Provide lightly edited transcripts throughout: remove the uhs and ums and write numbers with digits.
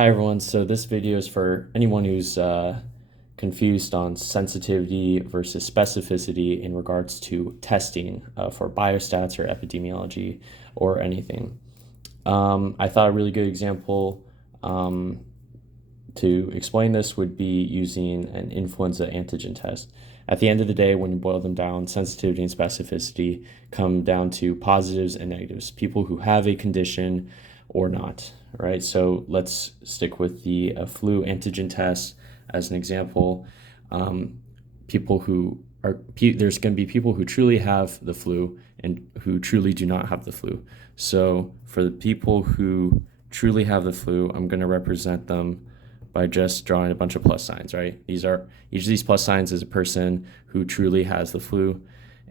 Hi everyone, so this video is for anyone who's confused on sensitivity versus specificity in regards to testing for biostats or epidemiology or anything. I thought a really good example to explain this would be using an influenza antigen test. At the end of the day, when you boil them down, sensitivity and specificity come down to positives and negatives, people who have a condition or not, right? So let's stick with the flu antigen test as an example. There's going to be people who truly have the flu and who truly do not have the flu. So for the people who truly have the flu, I'm going to represent them by just drawing a bunch of plus signs, right? Each of these plus signs is a person who truly has the flu.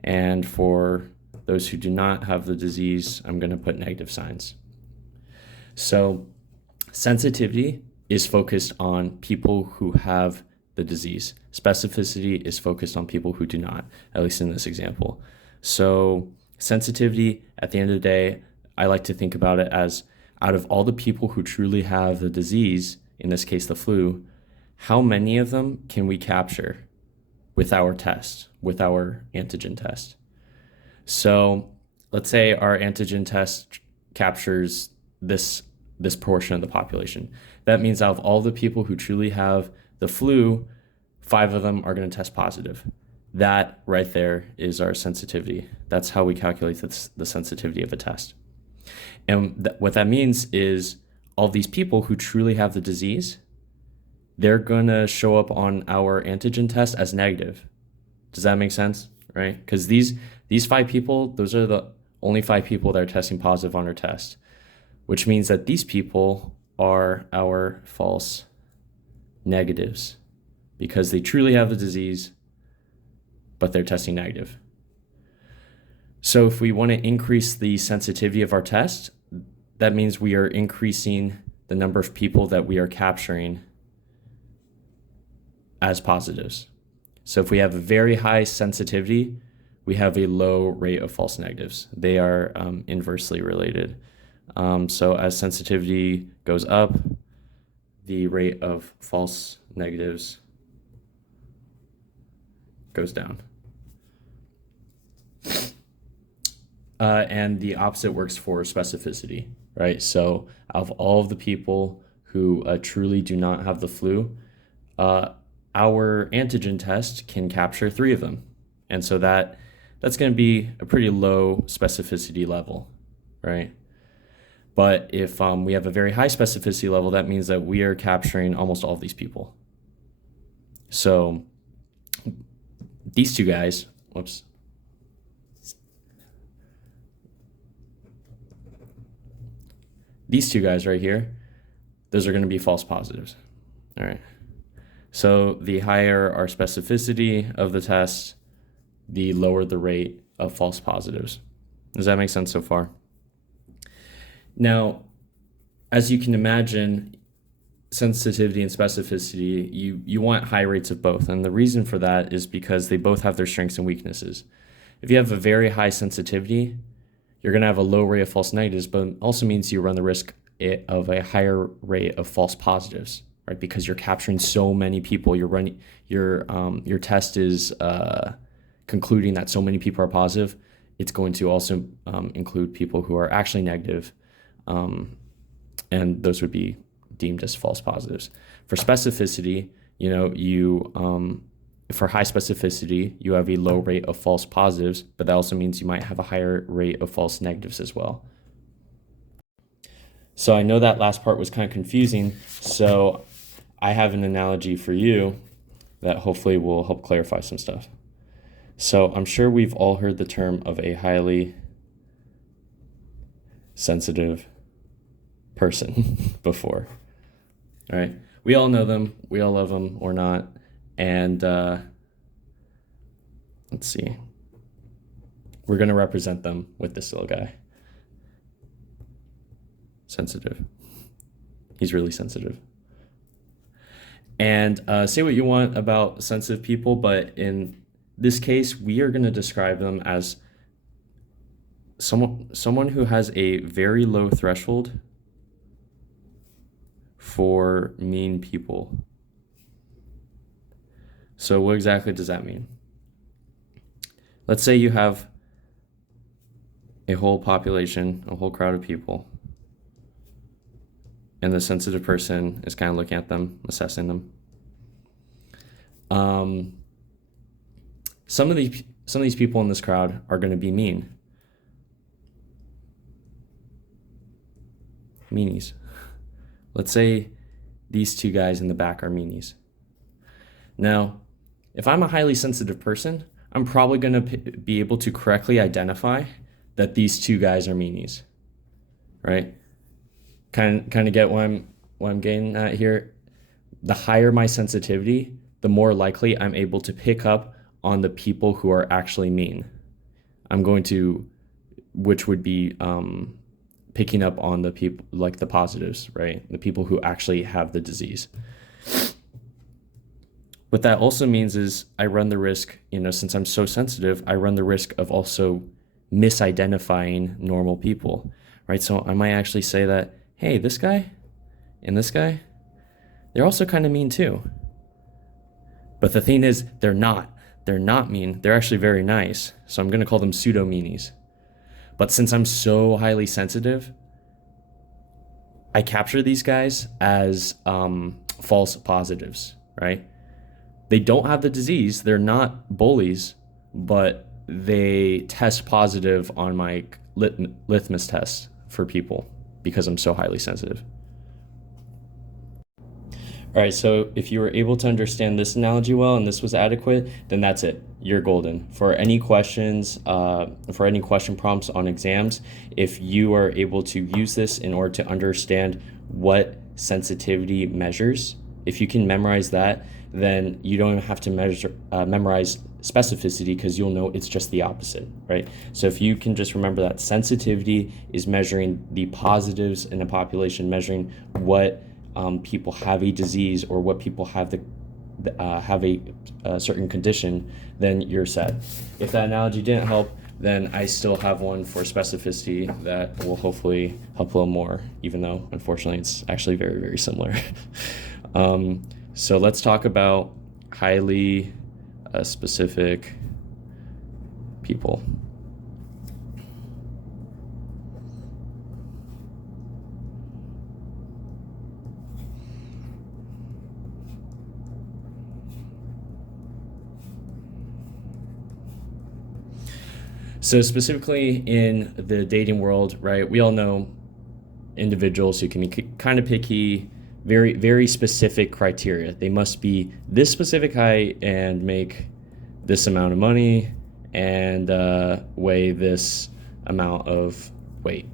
And for those who do not have the disease, I'm going to put negative signs. So sensitivity is focused on people who have the disease. Specificity is focused on people who do not, at least in this example. So sensitivity, at the end of the day, I like to think about it as out of all the people who truly have the disease, in this case the flu, how many of them can we capture with our test, with our antigen test? So let's say our antigen test captures this portion of the population. That means out of all the people who truly have the flu, 5 of them are going to test positive. That right there is our sensitivity. That's how we calculate the sensitivity of a test. And what that means is all these people who truly have the disease, they're going to show up on our antigen test as negative. Does that make sense? Right? Because these 5 people, those are the only 5 people that are testing positive on our test, which means that these people are our false negatives because they truly have the disease, but they're testing negative. So if we want to increase the sensitivity of our test, that means we are increasing the number of people that we are capturing as positives. So if we have a very high sensitivity, we have a low rate of false negatives. They are inversely related. So as sensitivity goes up, the rate of false negatives goes down. And the opposite works for specificity, right? So out of all of the people who truly do not have the flu, our antigen test can capture 3 of them. And so that's going to be a pretty low specificity level, right? But if we have a very high specificity level, that means that we are capturing almost all of these people. So these 2 guys, whoops. These 2 guys right here, those are going to be false positives. All right. So the higher our specificity of the test, the lower the rate of false positives. Does that make sense so far? Now, as you can imagine, sensitivity and specificity, you want high rates of both. And the reason for that is because they both have their strengths and weaknesses. If you have a very high sensitivity, you're going to have a low rate of false negatives, but it also means you run the risk of a higher rate of false positives, right? Because you're capturing so many people. Your test is concluding that so many people are positive. It's going to also include people who are actually negative, and those would be deemed as false positives. For specificity, for high specificity, you have a low rate of false positives, but that also means you might have a higher rate of false negatives as well. So I know that last part was kind of confusing, so I have an analogy for you that hopefully will help clarify some stuff. So I'm sure we've all heard the term of a highly sensitive person before, all right? We all know them, we all love them or not. And let's see, we're going to represent them with this little guy. Sensitive. He's really sensitive. And say what you want about sensitive people, but in this case, we are going to describe them as someone who has a very low threshold for mean people. So what exactly does that mean? Let's say you have a whole population, a whole crowd of people, and the sensitive person is kind of looking at them, assessing them. Some of these people in this crowd are going to be mean. Meanies. Let's say these two guys in the back are meanies. Now, if I'm a highly sensitive person, I'm probably going to be able to correctly identify that these two guys are meanies, right? Kind of get what I'm getting at here. The higher my sensitivity, the more likely I'm able to pick up on the people who are actually mean. Which would be picking up on the people, like the positives, right? The people who actually have the disease. What that also means is I run the risk, since I'm so sensitive, I run the risk of also misidentifying normal people, right? So I might actually say that, hey, this guy and this guy, they're also kind of mean too. But the thing is, they're not mean. They're actually very nice. So I'm going to call them pseudo meanies. But since I'm so highly sensitive, I capture these guys as false positives, right? They don't have the disease. They're not bullies, but they test positive on my litmus test for people because I'm so highly sensitive. All right, so if you were able to understand this analogy well and this was adequate, then that's it. You're golden. For any questions, for any question prompts on exams, if you are able to use this in order to understand what sensitivity measures, if you can memorize that, then you don't have to memorize specificity because you'll know it's just the opposite, right? So if you can just remember that sensitivity is measuring the positives in a population, measuring what people have a disease or what people have have a certain condition, then you're set. If that analogy didn't help, then I still have one for specificity that will hopefully help a little more, even though unfortunately it's actually very, very similar. So let's talk about highly specific people. So specifically in the dating world, right, we all know individuals who can be kind of picky, very, very specific criteria. They must be this specific height and make this amount of money and weigh this amount of weight,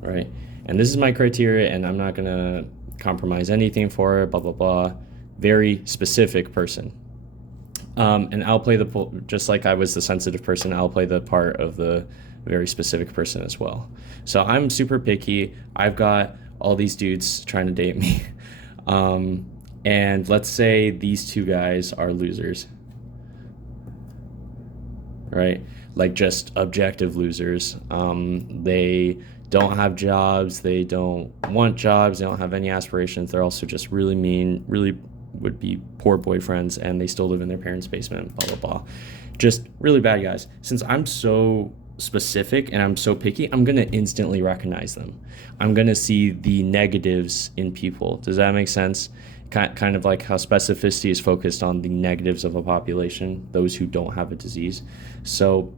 right? And this is my criteria and I'm not gonna compromise anything for it, blah, blah, blah. Very specific person. And I'll play just like I was the sensitive person, I'll play the part of the very specific person as well. So I'm super picky. I've got all these dudes trying to date me. And let's say these two guys are losers, right? Like just objective losers. They don't have jobs. They don't want jobs. They don't have any aspirations. They're also just really mean, really would be poor boyfriends, and they still live in their parents' basement, blah, blah, blah. Just really bad guys. Since I'm so specific and I'm so picky, I'm going to instantly recognize them. I'm going to see the negatives in people. Does that make sense? Kind of like how specificity is focused on the negatives of a population, those who don't have a disease. So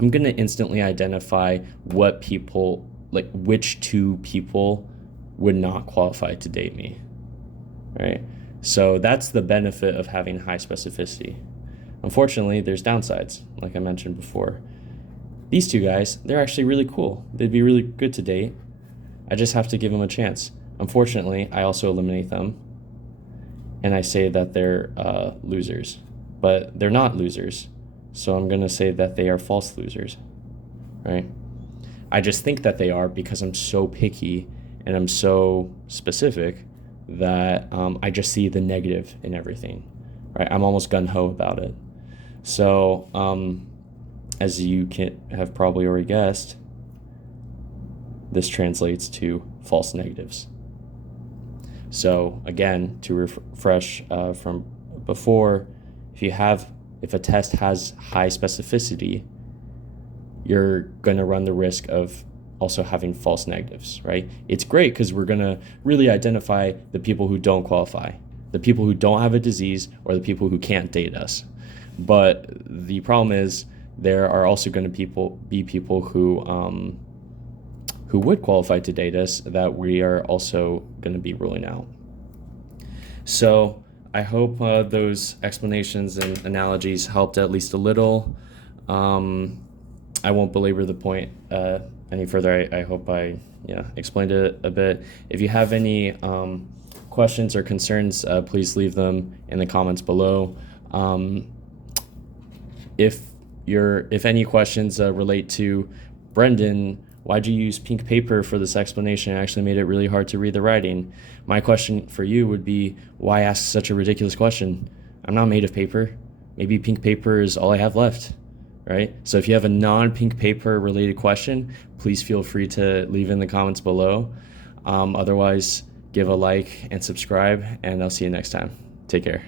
I'm going to instantly identify what people, like which two people would not qualify to date me, right? So that's the benefit of having high specificity. Unfortunately, there's downsides, like I mentioned before. These two guys, they're actually really cool. They'd be really good to date. I just have to give them a chance. Unfortunately, I also eliminate them, and I say that they're losers. But they're not losers, so I'm going to say that they are false losers, right? I just think that they are because I'm so picky and I'm so specific that I just see the negative in everything, right? I'm almost gung-ho about it. So as you have probably already guessed, this translates to false negatives. So again, to refresh from before, if a test has high specificity, you're going to run the risk of also having false negatives, right? It's great because we're going to really identify the people who don't qualify, the people who don't have a disease, or the people who can't date us. But the problem is there are also going to be people who would qualify to date us that we are also going to be ruling out. So I hope those explanations and analogies helped at least a little. I won't belabor the point any further. I hope I explained it a bit. If you have any questions or concerns, please leave them in the comments below. If any questions relate to Brendan, why'd you use pink paper for this explanation? It actually made it really hard to read the writing. My question for you would be, why ask such a ridiculous question? I'm not made of paper. Maybe pink paper is all I have left, right? So if you have a non-pink paper related question, please feel free to leave in the comments below. Otherwise, give a like and subscribe, and I'll see you next time. Take care.